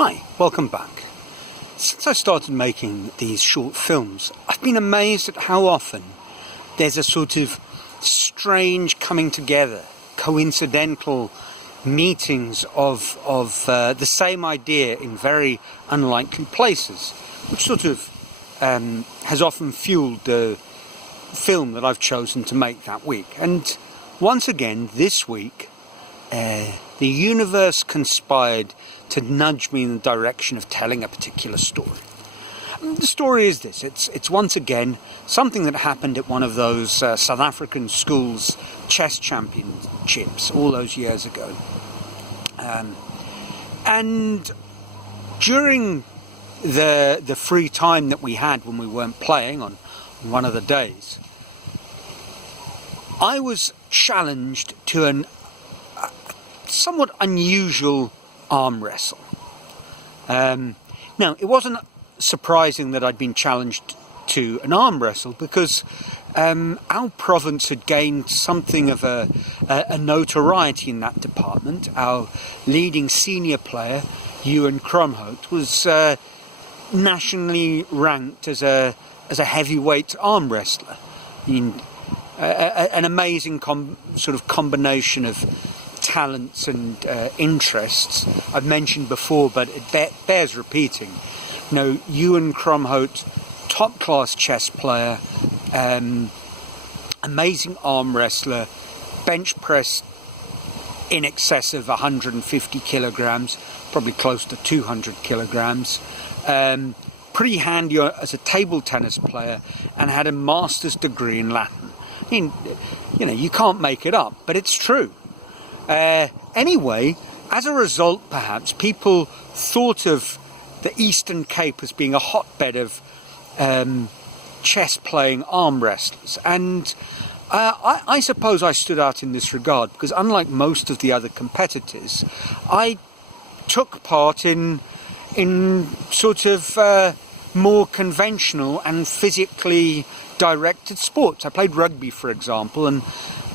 Hi, welcome back. Since I started making these short films, I've been amazed at how often there's a sort of strange coming together, coincidental meetings of the same idea in very unlikely places, which sort of has often fueled the film that I've chosen to make that week. And once again, this week, the universe conspired to nudge me in the direction of telling a particular story. And the story is this: it's once again something that happened at one of those South African schools chess championships all those years ago. And during the free time that we had when we weren't playing on one of the days, I was challenged to a somewhat unusual arm wrestle. Now, it wasn't surprising that I'd been challenged to an arm wrestle because our province had gained something of a notoriety in that department. Our leading senior player, Ewan Kromhout, was nationally ranked as a heavyweight arm wrestler. I mean, an amazing sort of combination of talents and interests. I've mentioned before, but it bears repeating. You know, Ewan Kromhout, top-class chess player, amazing arm wrestler, bench press in excess of 150 kilograms, probably close to 200 kilograms, pretty handy as a table tennis player, and had a master's degree in Latin. I mean, you know, you can't make it up, but it's true. Anyway, as a result, perhaps, people thought of the Eastern Cape as being a hotbed of chess-playing arm wrestlers. And I suppose I stood out in this regard because, unlike most of the other competitors, I took part in sort of more conventional and physically directed sports. I played rugby, for example, and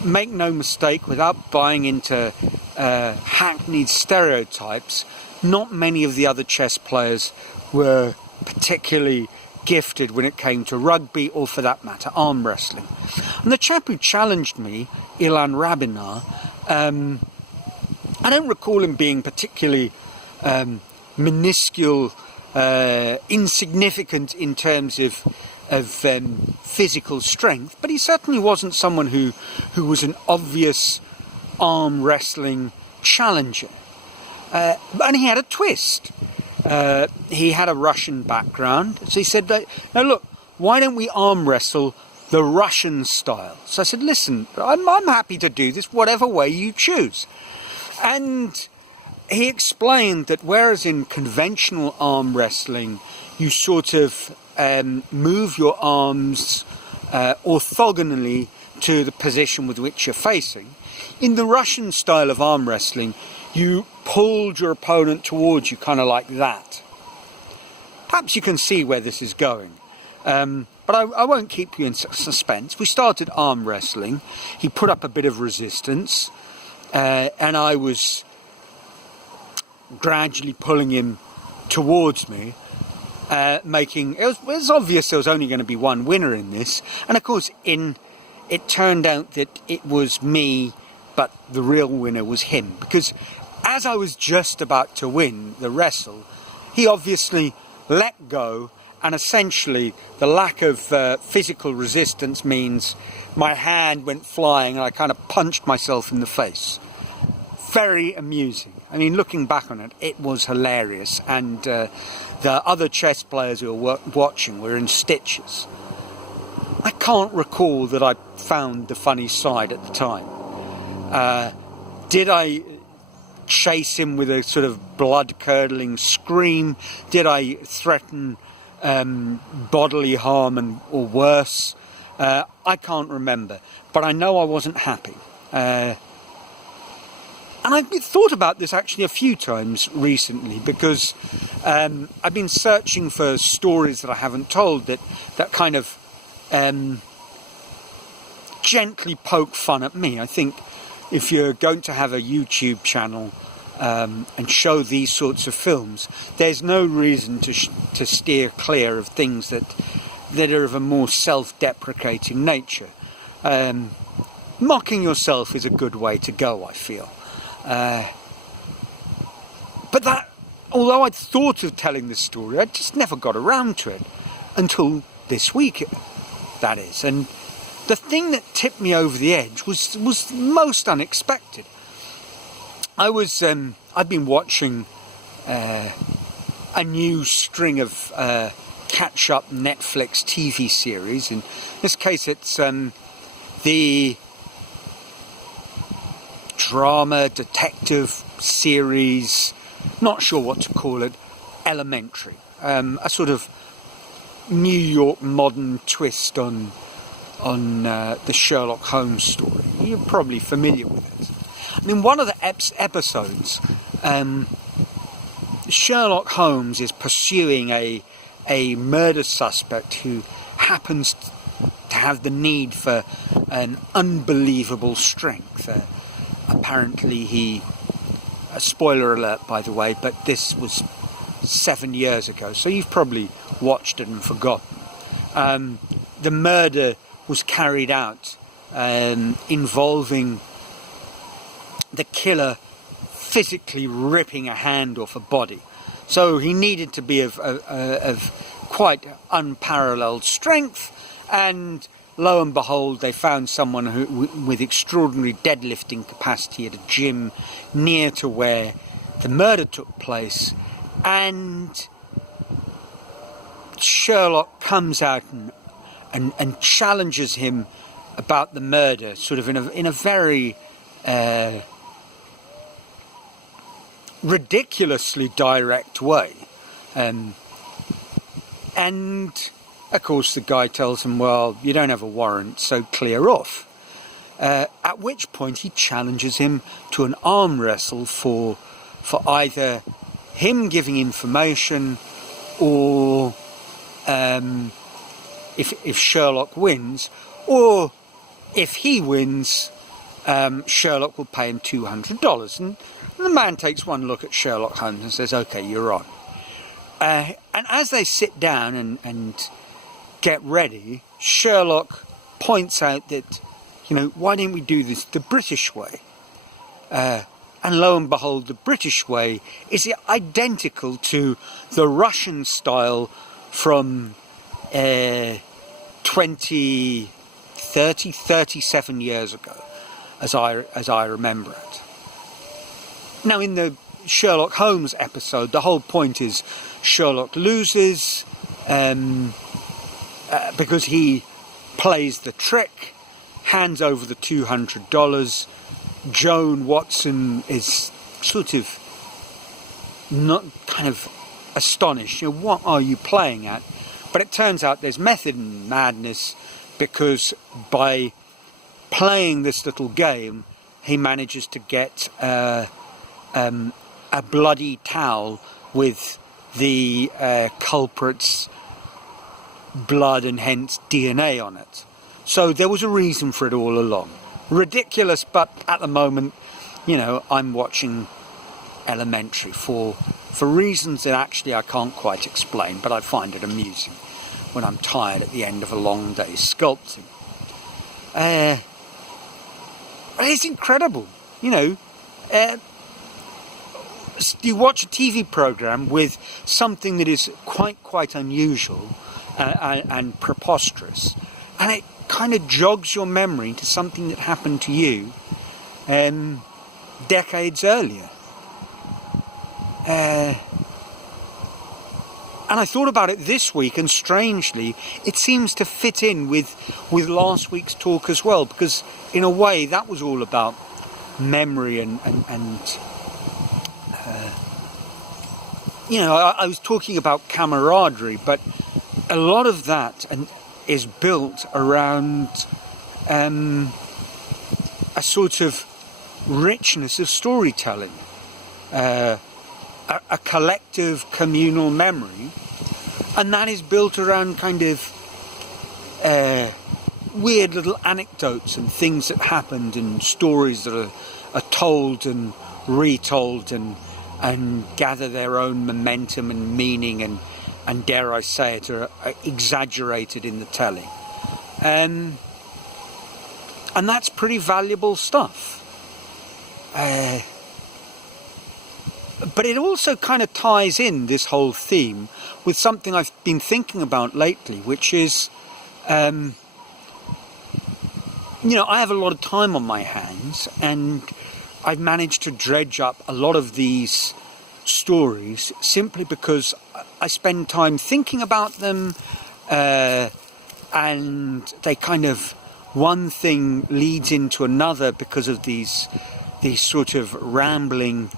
make no mistake, without buying into hackneyed stereotypes, not many of the other chess players were particularly gifted when it came to rugby or, for that matter, arm wrestling. And the chap who challenged me, Ilan Rabinar, I don't recall him being particularly minuscule, insignificant in terms of physical strength, but he certainly wasn't someone who was an obvious arm wrestling challenger. And he had a twist. He had a Russian background, so he said, "Now look, why don't we arm wrestle the Russian style?" So I said, "Listen, I'm happy to do this whatever way you choose." And he explained that whereas in conventional arm wrestling you sort of move your arms orthogonally to the position with which you're facing, in the Russian style of arm wrestling you pulled your opponent towards you, kind of like that. Perhaps you can see where this is going, but I won't keep you in suspense. We started arm wrestling. He put up a bit of resistance, and I was gradually pulling him towards me, making it was obvious there was only going to be one winner in this. And of course, it turned out that it was me, but the real winner was him, because as I was just about to win the wrestle, he obviously let go, and essentially the lack of physical resistance means my hand went flying and I kind of punched myself in the face. Very amusing. I mean, looking back on it, it was hilarious, and the other chess players who were watching were in stitches. I can't recall that I found the funny side at the time. Did I chase him with a sort of blood-curdling scream? Did I threaten bodily harm or worse? I can't remember, but I know I wasn't happy. And I've thought about this actually a few times recently, because I've been searching for stories that I haven't told that kind of gently poke fun at me. I think if you're going to have a YouTube channel, and show these sorts of films, there's no reason to steer clear of things that are of a more self-deprecating nature. Mocking yourself is a good way to go, I feel. But that, although I'd thought of telling this story, I just never got around to it until this week, that is. And the thing that tipped me over the edge was most unexpected. I'd been watching a new string of catch-up Netflix TV series. In this case, it's the drama detective series, not sure what to call it, Elementary. A sort of New York modern twist on the Sherlock Holmes story. You're probably familiar with it. I mean, one of the episodes, Sherlock Holmes is pursuing a murder suspect who happens to have the need for an unbelievable strength. Apparently a spoiler alert by the way, but this was 7 years ago, so you've probably watched it and forgotten. The murder was carried out involving the killer physically ripping a hand off a body. So he needed to be of quite unparalleled strength, and lo and behold, they found someone with extraordinary deadlifting capacity at a gym near to where the murder took place, and Sherlock comes out and challenges him about the murder, sort of in a very ridiculously direct way. And of course the guy tells him, well, you don't have a warrant, so clear off. At which point he challenges him to an arm wrestle for either him giving information, or if Sherlock wins, or if he wins, Sherlock will pay him $200. And the man takes one look at Sherlock Holmes and says, okay, you're on. And as they sit down and get ready, Sherlock points out that, why didn't we do this the British way? And lo and behold, the British way is identical to the Russian style from 37 years ago, as I remember it. Now, in the Sherlock Holmes episode, the whole point is Sherlock loses because he plays the trick, hands over the $200. Joan Watson is sort of not kind of astonished. What are you playing at? But it turns out there's method in madness, because by playing this little game, he manages to get a bloody towel with the culprit's blood and hence DNA on it. So there was a reason for it all along. Ridiculous, but at the moment, I'm watching Elementary for reasons that actually I can't quite explain, but I find it amusing when I'm tired at the end of a long day sculpting. It's incredible, you watch a TV program with something that is quite unusual and preposterous, and it kind of jogs your memory to something that happened to you decades earlier. And I thought about it this week, and strangely, it seems to fit in with last week's talk as well, because in a way that was all about memory and I was talking about camaraderie, but a lot of that is built around a sort of richness of storytelling, a collective communal memory, and that is built around kind of weird little anecdotes and things that happened and stories that are told and retold and gather their own momentum and meaning and dare I say it, are exaggerated in the telling. And that's pretty valuable stuff. But it also kind of ties in, this whole theme, with something I've been thinking about lately, which is, I have a lot of time on my hands, and I've managed to dredge up a lot of these stories simply because I spend time thinking about them, and they kind of, one thing leads into another because of these sort of rambling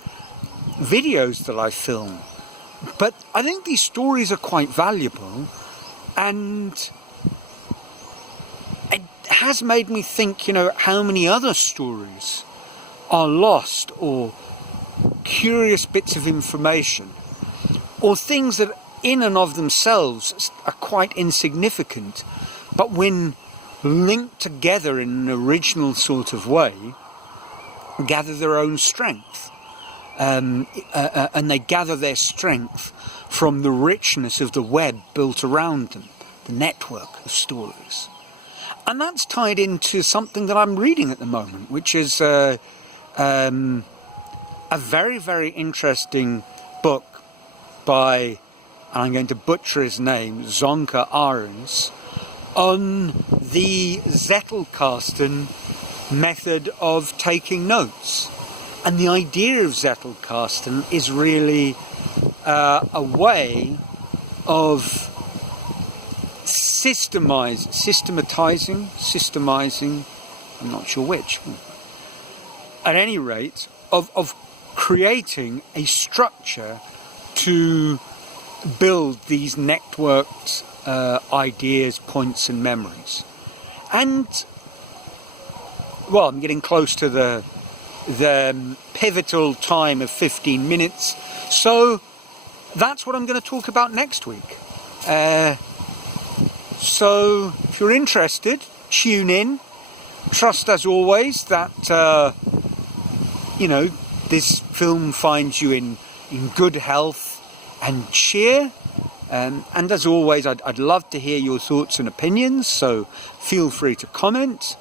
videos that I film. But I think these stories are quite valuable, and it has made me think, how many other stories are lost, or curious bits of information, or things that in and of themselves are quite insignificant, but when linked together in an original sort of way, gather their own strength. And they gather their strength from the richness of the web built around them, the network of stories. And that's tied into something that I'm reading at the moment, which is a very, very interesting book by, and I'm going to butcher his name, Zonka Arens, on the Zettelkasten method of taking notes. And the idea of Zettelkasten is really a way of systematizing, I'm not sure which, at any rate, of creating a structure to build these networked ideas, points and memories. And, well, I'm getting close to the pivotal time of 15 minutes, so that's what I'm going to talk about next week. So if you're interested, tune in. Trust as always that this film finds you in good health and cheer, and as always I'd love to hear your thoughts and opinions, so feel free to comment,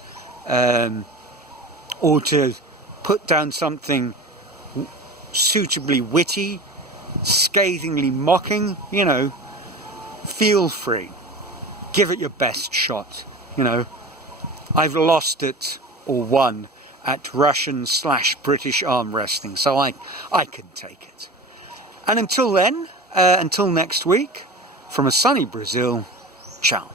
or to put down something suitably witty, scathingly mocking, feel free. Give it your best shot, I've lost it, or won, at Russian/British arm wrestling, so I can take it. And until then, until next week, from a sunny Brazil, ciao.